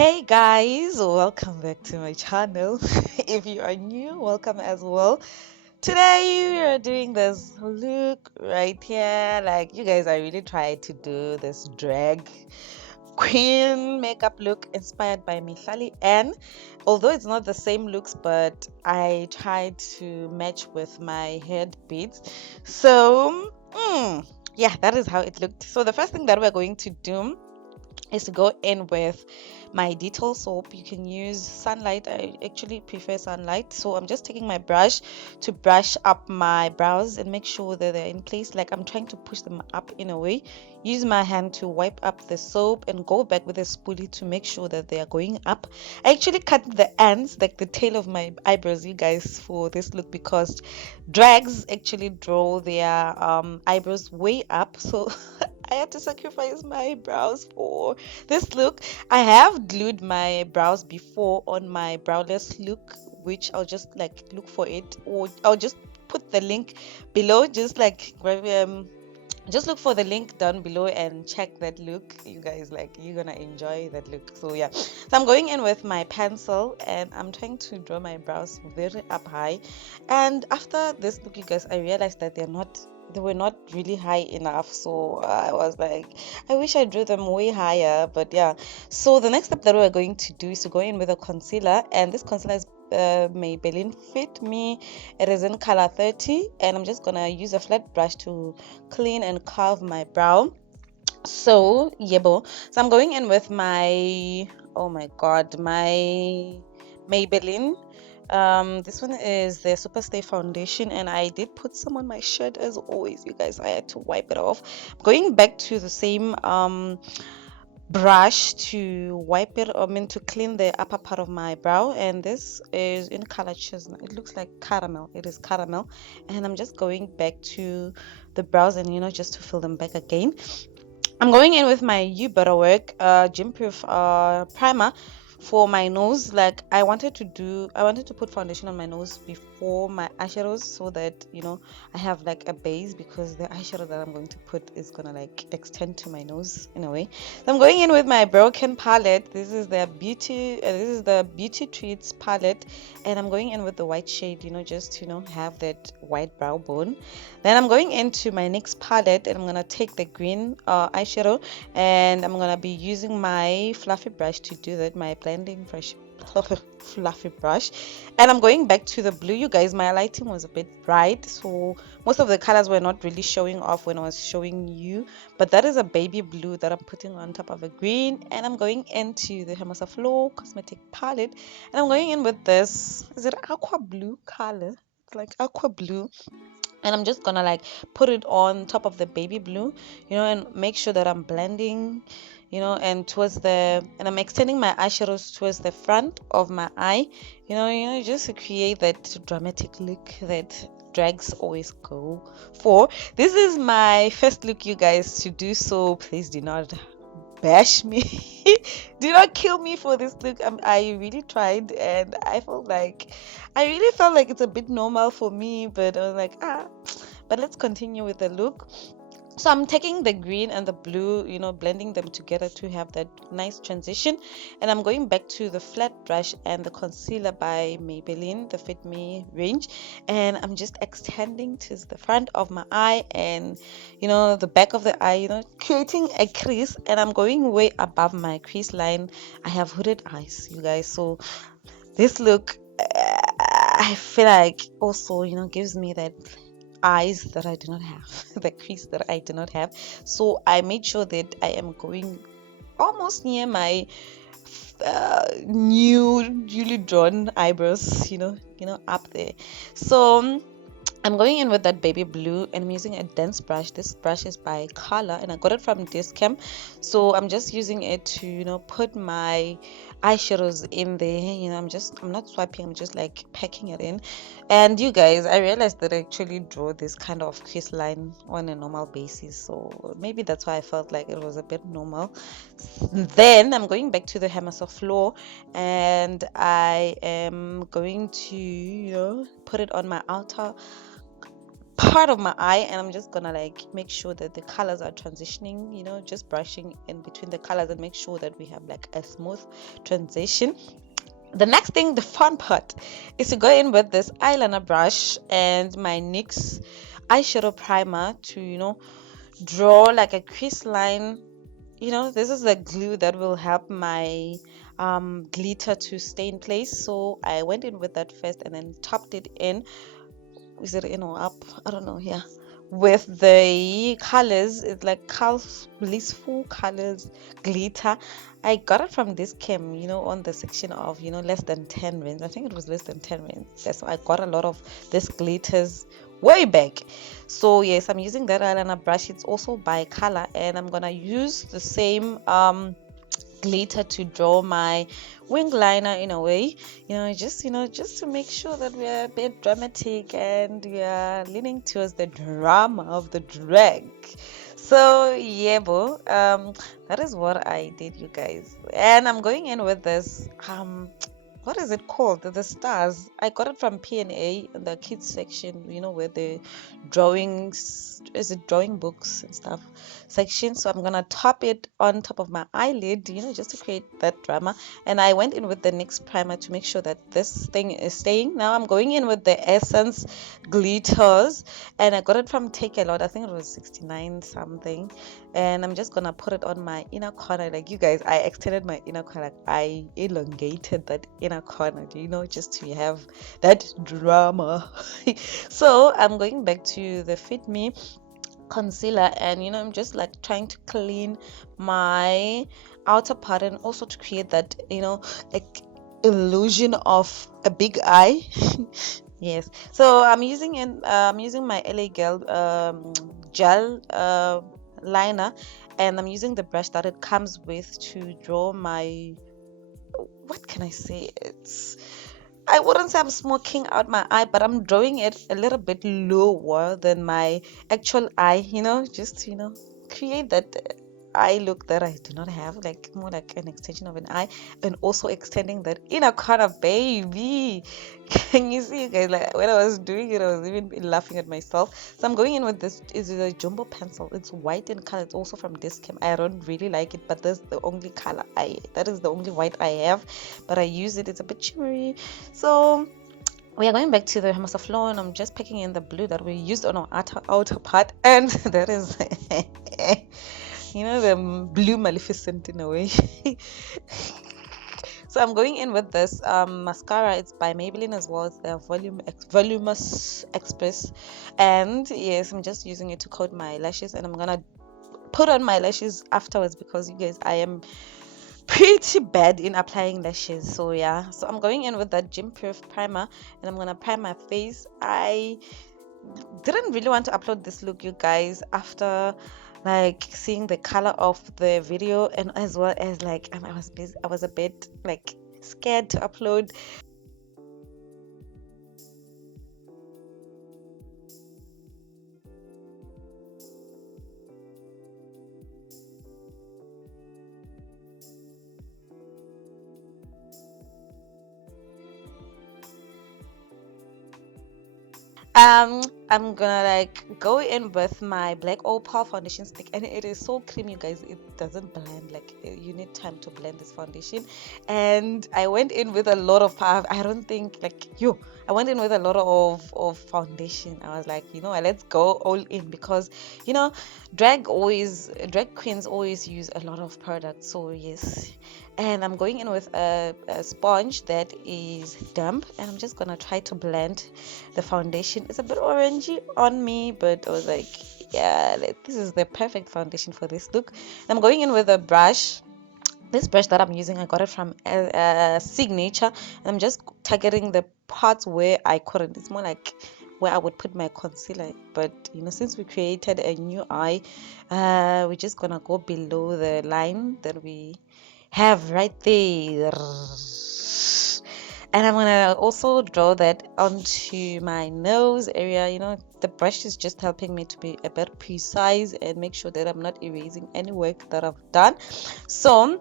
Hey guys, welcome back to my channel. If you are new, welcome as well. Today we are doing this look right here. Like, you guys, I really tried to do this drag queen makeup look inspired by Mihlali, and although it's not the same looks, but I tried to match with my head beads. So yeah, that is how it looked. So the first thing that we're going to do is to go in with my detail soap. You can use sunlight. I actually prefer sunlight, so I'm just taking my brush to brush up my brows and make sure that they're in place. Like, I'm trying to push them up in a way. Use my hand to wipe up the soap and go back with a spoolie to make sure that they are going up. I actually cut the ends, like the tail of my eyebrows, you guys, for this look, because drags actually draw their eyebrows way up, so I had to sacrifice my brows for this look. I have glued my brows before on my browless look, which I'll just like look for it, or I'll just put the link below. Just look for the link down below and check that look. You guys, like, you're gonna enjoy that look. So yeah, so I'm going in with my pencil and I'm trying to draw my brows very up high. And after this look, you guys, I realized that they were not really high enough. So I was like, I wish I drew them way higher. But yeah, so the next step that we're going to do is to go in with a concealer, and this concealer is Maybelline Fit Me. It is in color 30, and I'm just gonna use a flat brush to clean and carve my brow. So I'm going in with my, oh my god, my Maybelline. This one is the Super Stay foundation, and I did put some on my shirt as always, you guys. I had to wipe it off. Going back to the same brush to wipe it, to clean the upper part of my brow, and this is in color chestnut. It looks like caramel. It is caramel, and I'm just going back to the brows and just to fill them back again. I'm going in with my You Better Work gym proof primer for my nose. Like, I wanted to put foundation on my nose before my eyeshadows, so that I have like a base, because the eyeshadow that I'm going to put is gonna like extend to my nose in a way. So I'm going in with my Broken palette. This is the Beauty Treats palette, and I'm going in with the white shade, just to have that white brow bone. Then I'm going into my NYX palette, and I'm gonna take the green eyeshadow, and I'm gonna be using my fluffy brush to do that, my blending brush, fluffy brush. And I'm going back to the blue, you guys. My lighting was a bit bright, so most of the colors were not really showing off when I was showing you, but that is a baby blue that I'm putting on top of a green. And I'm going into the Hermosa Flow cosmetic palette, and I'm going in with this, is it aqua blue color? It's like aqua blue, and I'm just gonna like put it on top of the baby blue, and make sure that I'm blending, and I'm extending my eyeshadows towards the front of my eye, just to create that dramatic look that drags always go for. This is my first look, you guys, to do, so please do not bash me. Do not kill me for this look. I really tried, and I really felt like it's a bit normal for me, but I was like, but let's continue with the look. So I'm taking the green and the blue, blending them together to have that nice transition. And I'm going back to the flat brush and the concealer by Maybelline, the Fit Me range. And I'm just extending to the front of my eye and, the back of the eye, creating a crease. And I'm going way above my crease line. I have hooded eyes, you guys. So this look, I feel like also, gives me that eyes that I do not have, the crease that I do not have. So I made sure that I am going almost near my newly drawn eyebrows, up there. So I'm going in with that baby blue, and I'm using a dense brush. This brush is by Color, and I got it from Discam. So I'm just using it to, put my eyeshadows in there. I'm not swiping, I'm just like packing it in. And you guys, I realized that I actually draw this kind of crease line on a normal basis. So maybe that's why I felt like it was a bit normal. Then I'm going back to the Hermosa Floor, and I am going to, put it on my outer part of my eye, and I'm just gonna like make sure that the colors are transitioning, just brushing in between the colors and make sure that we have like a smooth transition. The next thing, the fun part, is to go in with this eyeliner brush and my NYX eyeshadow primer to draw like a crease line. This is the glue that will help my glitter to stay in place. So I went in with that first and then topped it in. Is it in or up? I don't know. Yeah, with the colors, it's like blissful colors glitter. I got it from this chem, on the section of less than 10 rands. I think it was less than 10 rands. That's why I got a lot of this glitters way back. So yes, I'm using that eyeliner brush. It's also by color, and I'm gonna use the same glitter to draw my wing liner in a way, just to make sure that we are a bit dramatic and we are leaning towards the drama of the drag. So yeah, that is what I did, you guys. And I'm going in with this what is it called, the stars. I got it from P&A in the kids section, where the drawings, is it drawing books and stuff section. So I'm gonna top it on top of my eyelid, just to create that drama. And I went in with the NYX primer to make sure that this thing is staying. Now I'm going in with the Essence glitters, and I got it from Take A Lot. I think it was 69 something. And I'm just gonna put it on my inner corner. Like, you guys, I extended my inner corner, like I elongated that inner corner, just to have that drama. So I'm going back to the Fit Me concealer, and I'm just like trying to clean my outer part, and also to create that like illusion of a big eye. Yes, so I'm using my LA Girl gel liner, and I'm using the brush that it comes with to draw my, what can I say, I wouldn't say I'm smoking out my eye, but I'm drawing it a little bit lower than my actual eye, just to, create that eye look that I do not have, like more like an extension of an eye, and also extending that inner corner, baby. Can you see, guys? Like, when I was doing it, I was even laughing at myself. So I'm going in with this, is a jumbo pencil. It's white in color. It's also from Discam. I don't really like it, but that's the only color that is the only white I have, but I use it. It's a bit shimmery. So we are going back to the Hermosa floor, and I'm just picking in the blue that we used on our outer part, and that is the blue Maleficent in a way. So I'm going in with this mascara. It's by Maybelline as well. It's the Voluminous Express, and yes, I'm just using it to coat my lashes, and I'm gonna put on my lashes afterwards, because you guys, I am pretty bad in applying lashes. So yeah, so I'm going in with that Gym Proof primer, and I'm gonna prime my face. I didn't really want to upload this look, you guys, after like seeing the color of the video, and as well as like I was a bit like scared to upload. I'm gonna like go in with my black opal foundation stick, and it is so creamy, you guys. It doesn't blend, like you need time to blend this foundation. And I went in with a lot of I don't think like you I went in with a lot of foundation. I was like, let's go all in, because drag queens always use a lot of products. So yes, and I'm going in with a sponge that is damp, and I'm just gonna try to blend the foundation. It's a bit orangey on me, but I was like, yeah, this is the perfect foundation for this look. And I'm going in with a brush. This brush that I'm using, I got it from Signature, and I'm just targeting the parts where I couldn't. It's more like where I would put my concealer, but since we created a new eye, we're just gonna go below the line that we have right there, and I'm gonna also draw that onto my nose area. The brush is just helping me to be a bit precise and make sure that I'm not erasing any work that I've done. So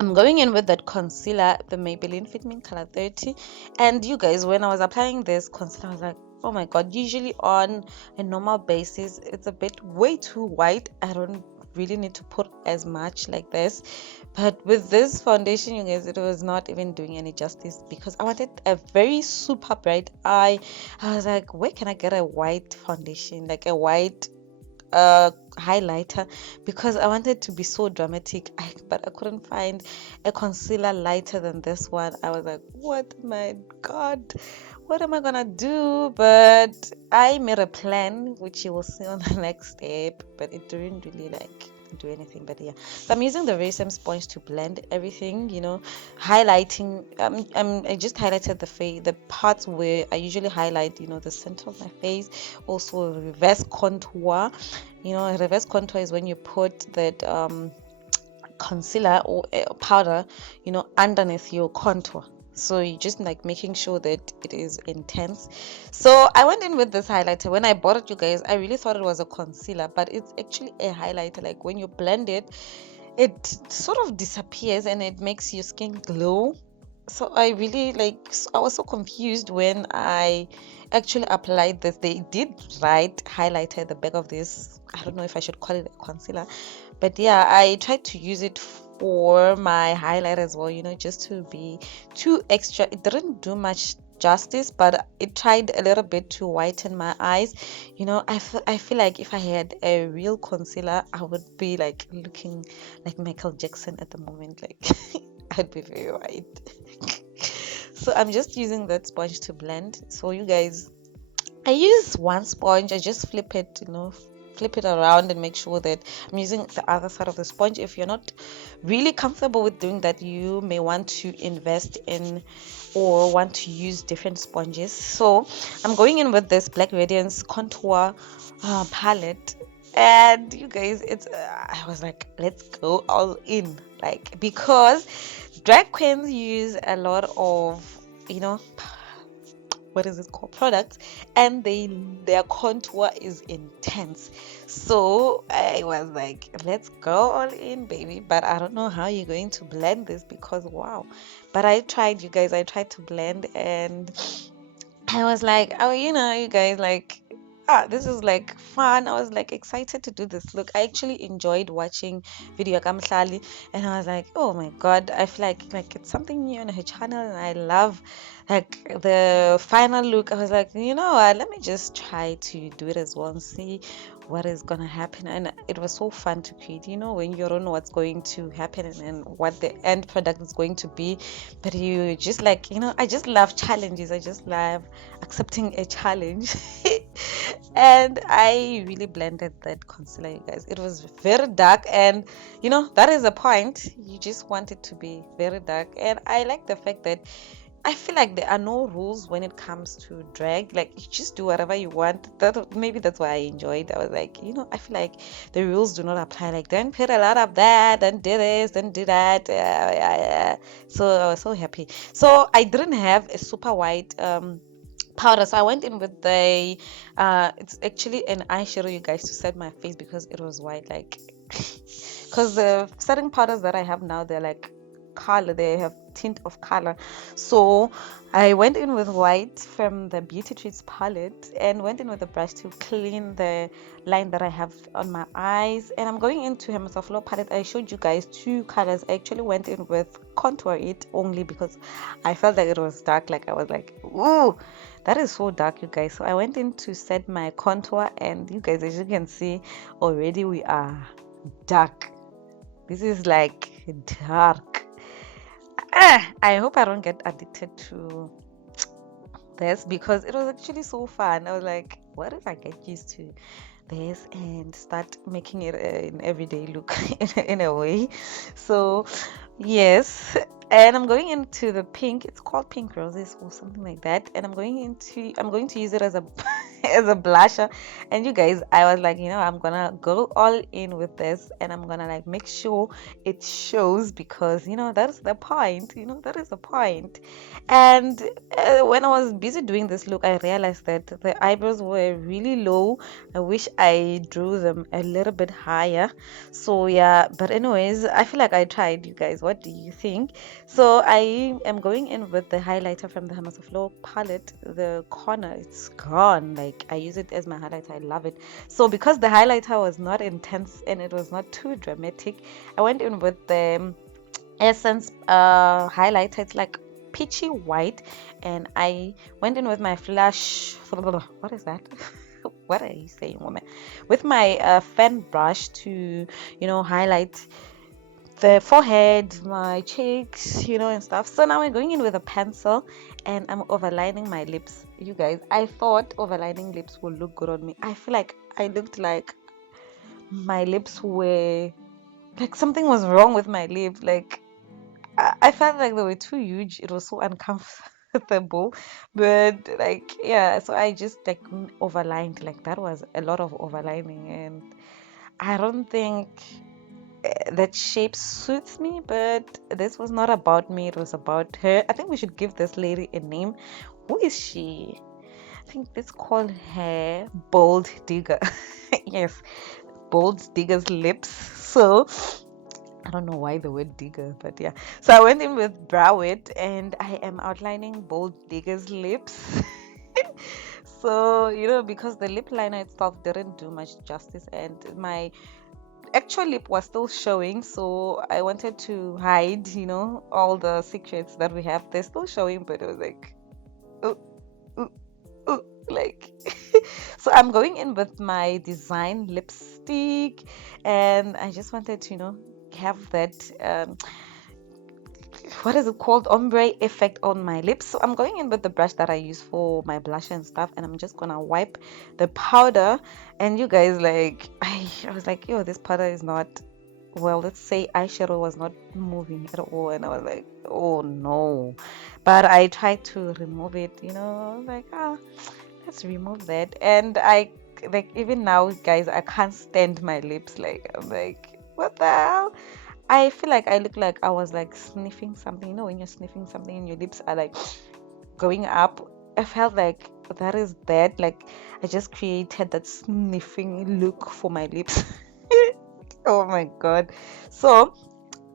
I'm going in with that concealer, the Maybelline Fit Me Color 30. And you guys, when I was applying this concealer, I was like, oh my god, usually on a normal basis it's a bit way too white. I don't really need to put as much like this, but with this foundation, you guys, it was not even doing any justice because I wanted a very super bright eye. I was like, where can I get a white foundation, like a white highlighter, because I wanted to be so dramatic, but I couldn't find a concealer lighter than this one. I was like, what, my god, what am I gonna do? But I made a plan, which you will see on the next step, but it didn't really like do anything. But yeah, so I'm using the very same sponge to blend everything, highlighting. I just highlighted the parts where I usually highlight, the center of my face. Also reverse contour. Reverse contour is when you put that concealer or powder, underneath your contour. So you're just like making sure that it is intense. So I went in with this highlighter. When I bought it, you guys, I really thought it was a concealer, but it's actually a highlighter. Like when you blend it, it sort of disappears and it makes your skin glow. So I really I was so confused when I actually applied this. They did write highlighter at the back of this. I don't know if I should call it a concealer, but yeah, I tried to use it for my highlight as well, just to be too extra. It didn't do much justice, but it tried a little bit to whiten my eyes. I feel like if I had a real concealer, I would be like looking like Michael Jackson at the moment. Like I'd be very white. So I'm just using that sponge to blend. So you guys, I use one sponge. I just flip it around and make sure that I'm using the other side of the sponge. If you're not really comfortable with doing that, you may want to invest in or want to use different sponges. So I'm going in with this Black Radiance contour palette. And you guys, I was like, let's go all in, like, because drag queens use a lot of, what is it called, products, and their contour is intense. So I was like, let's go all in, baby. But I don't know how you're going to blend this, because wow. But I tried, you guys, I tried to blend, and I was like, oh, you guys, like, this is like fun. I was like excited to do this look. I actually enjoyed watching video Mihlali, and I was like, oh my god, I feel like it's something new on her channel, and I love like the final look. I was like, let me just try to do it as well and see what is gonna happen. And it was so fun to create, when you don't know what's going to happen and what the end product is going to be, but you just like, I just love challenges. I just love accepting a challenge. And I really blended that concealer, you guys. It was very dark, and that is the point. You just want it to be very dark. And I like the fact that I feel like there are no rules when it comes to drag. Like, you just do whatever you want. Maybe that's why I enjoyed. I was like, I feel like the rules do not apply. Like, don't put a lot of that, don't do this, don't do that. Yeah. So I was so happy. So I didn't have a super white powder, so I went in with the it's actually an eyeshadow, you guys, to set my face because it was white, like because the setting powders that I have now, they're like color, they have tint of color. So I went in with white from the Beauty Treats palette and went in with a brush to clean the line that I have on my eyes. And I'm going into Hermes Flow palette. I showed you guys two colors. I actually went in with contour it only because I felt like it was dark. Like, I was like, ooh, that is so dark, you guys. So I went in to set my contour, and you guys, as you can see, already we are dark. This is like dark. I hope I don't get addicted to this because it was actually so fun. I was like, what if I get used to this and start making it an everyday look in a way? So yes, and I'm going into the pink. It's called Pink Roses or something like that, and I'm going to use it as a as a blusher. And you guys, I was like, I'm gonna go all in with this, and I'm gonna like make sure it shows, because that's the point. That is the point. And when I was busy doing this look, I realized that the eyebrows were really low. I wish I drew them a little bit higher. So yeah, but anyways, I feel like I tried. You guys, what do you think? So I am going in with the highlighter from the Hamas Flow palette. The corner, it's gone. Like, I use it as my highlighter. I love it. So because the highlighter was not intense and it was not too dramatic, I went in with the Essence highlighter. It's like peachy white, and I went in with my flash. What is that? What are you saying, woman? With my fan brush to highlight the forehead, my cheeks, and stuff. So now we're going in with a pencil, and I'm overlining my lips. You guys, I thought overlining lips would look good on me. I feel like I looked like my lips were like something was wrong with my lips. Like, I felt like they were too huge. It was so uncomfortable. But like, yeah, so I just like overlined. Like, that was a lot of overlining, and I don't think that shape suits me. But this was not about me, it was about her. I think we should give this lady a name. Who is she? I think let's call her Bold Digger. Yes, Bold Digger's lips. So I don't know why the word digger, but yeah. So I went in with Brow It, and I am outlining Bold Digger's lips. So because the lip liner itself didn't do much justice, and my actual lip was still showing, so I wanted to hide all the secrets that we have. They're still showing, but it was like, oh, oh, oh, like. So I'm going in with my design lipstick, and I just wanted to have that what is it called, ombre effect on my lips. So I'm going in with the brush that I use for my blush and stuff, and I'm just gonna wipe the powder. And you guys, like, I was like, yo, this powder is not, well, let's say eyeshadow was not moving at all, and I was like, oh no. But I tried to remove it, I was like, let's remove that. And I, like, even now, guys, I can't stand my lips. Like, I'm like, what the hell? I feel like I look like I was like sniffing something. When you're sniffing something and your lips are like going up, I felt like that is that. Like, I just created that sniffing look for my lips. Oh my god. So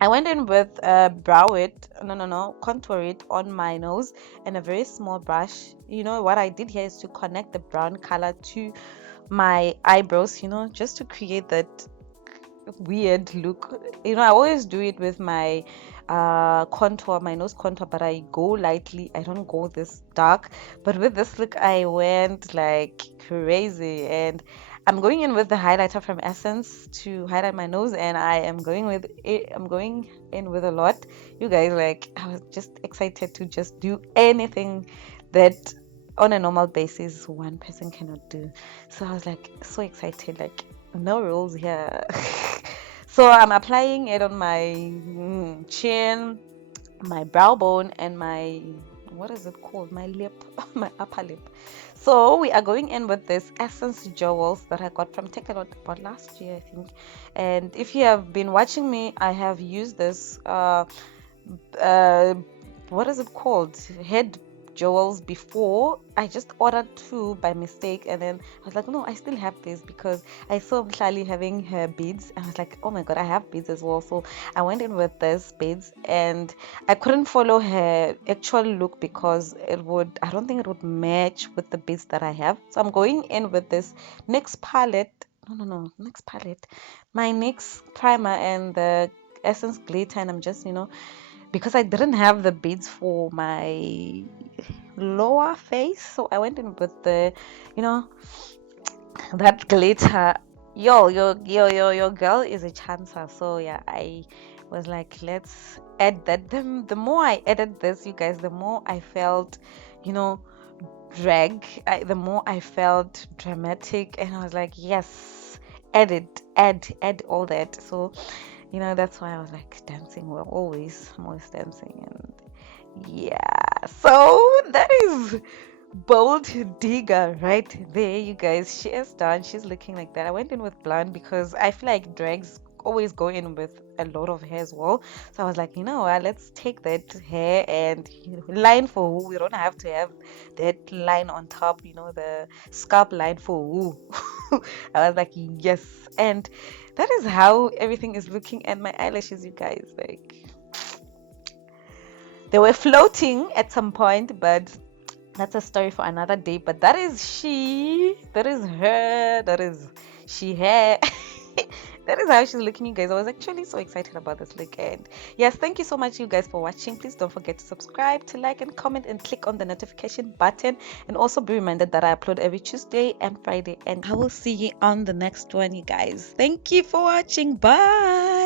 I went in with Brow It, no, contour it on my nose, and a very small brush. What I did here is to connect the brown color to my eyebrows, just to create that weird look. I always do it with my contour, my nose contour, but I go lightly. I don't go this dark. But with this look, I went like crazy, and I'm going in with the highlighter from Essence to highlight my nose, and I am going with it. I'm going in with a lot. You guys, like, I was just excited to just do anything that on a normal basis one person cannot do. So I was like so excited, like, no rules here. So I'm applying it on my chin, my brow bone, and my, what is it called, my lip, my upper lip. So we are going in with this Essence Jewels that I got from Take a Lot about last year, I think. And if you have been watching me, I have used this what is it called, head jewels before. I just ordered two by mistake, and then I was like, no, I still have this, because I saw Mihlali having her beads, and I was like, oh my god, I have beads as well. So I went in with this beads, and I couldn't follow her actual look because I don't think it would match with the beads that I have. So I'm going in with this NYX palette, no, NYX palette, my NYX primer, and the Essence glitter, and I'm just because I didn't have the beads for my lower face, so I went in with the that glitter. Your girl is a chancer. So yeah, I was like, let's add that. The more I added this, you guys, the more I felt the more I felt dramatic, and I was like, yes, add all that. So that's why I was like dancing. I'm always dancing, and yeah. So that is bold digger right there, you guys. She is done. She's looking like that. I went in with blonde because I feel like drags always go in with a lot of hair as well. So I was like, you know what, let's take that hair and line for who. We don't have to have that line on top, the scalp line for who. I was like, yes. And that is how everything is looking. And my eyelashes, you guys, like, they were floating at some point, but that's a story for another day. But that is she, that is her, that is she hair. That is how she's looking, you guys. I was actually so excited about this look. And yes, thank you so much, you guys, for watching. Please don't forget to subscribe, to like and comment, and click on the notification button, and also be reminded that I upload every Tuesday and Friday. And I will see you on the next one, you guys. Thank you for watching. Bye.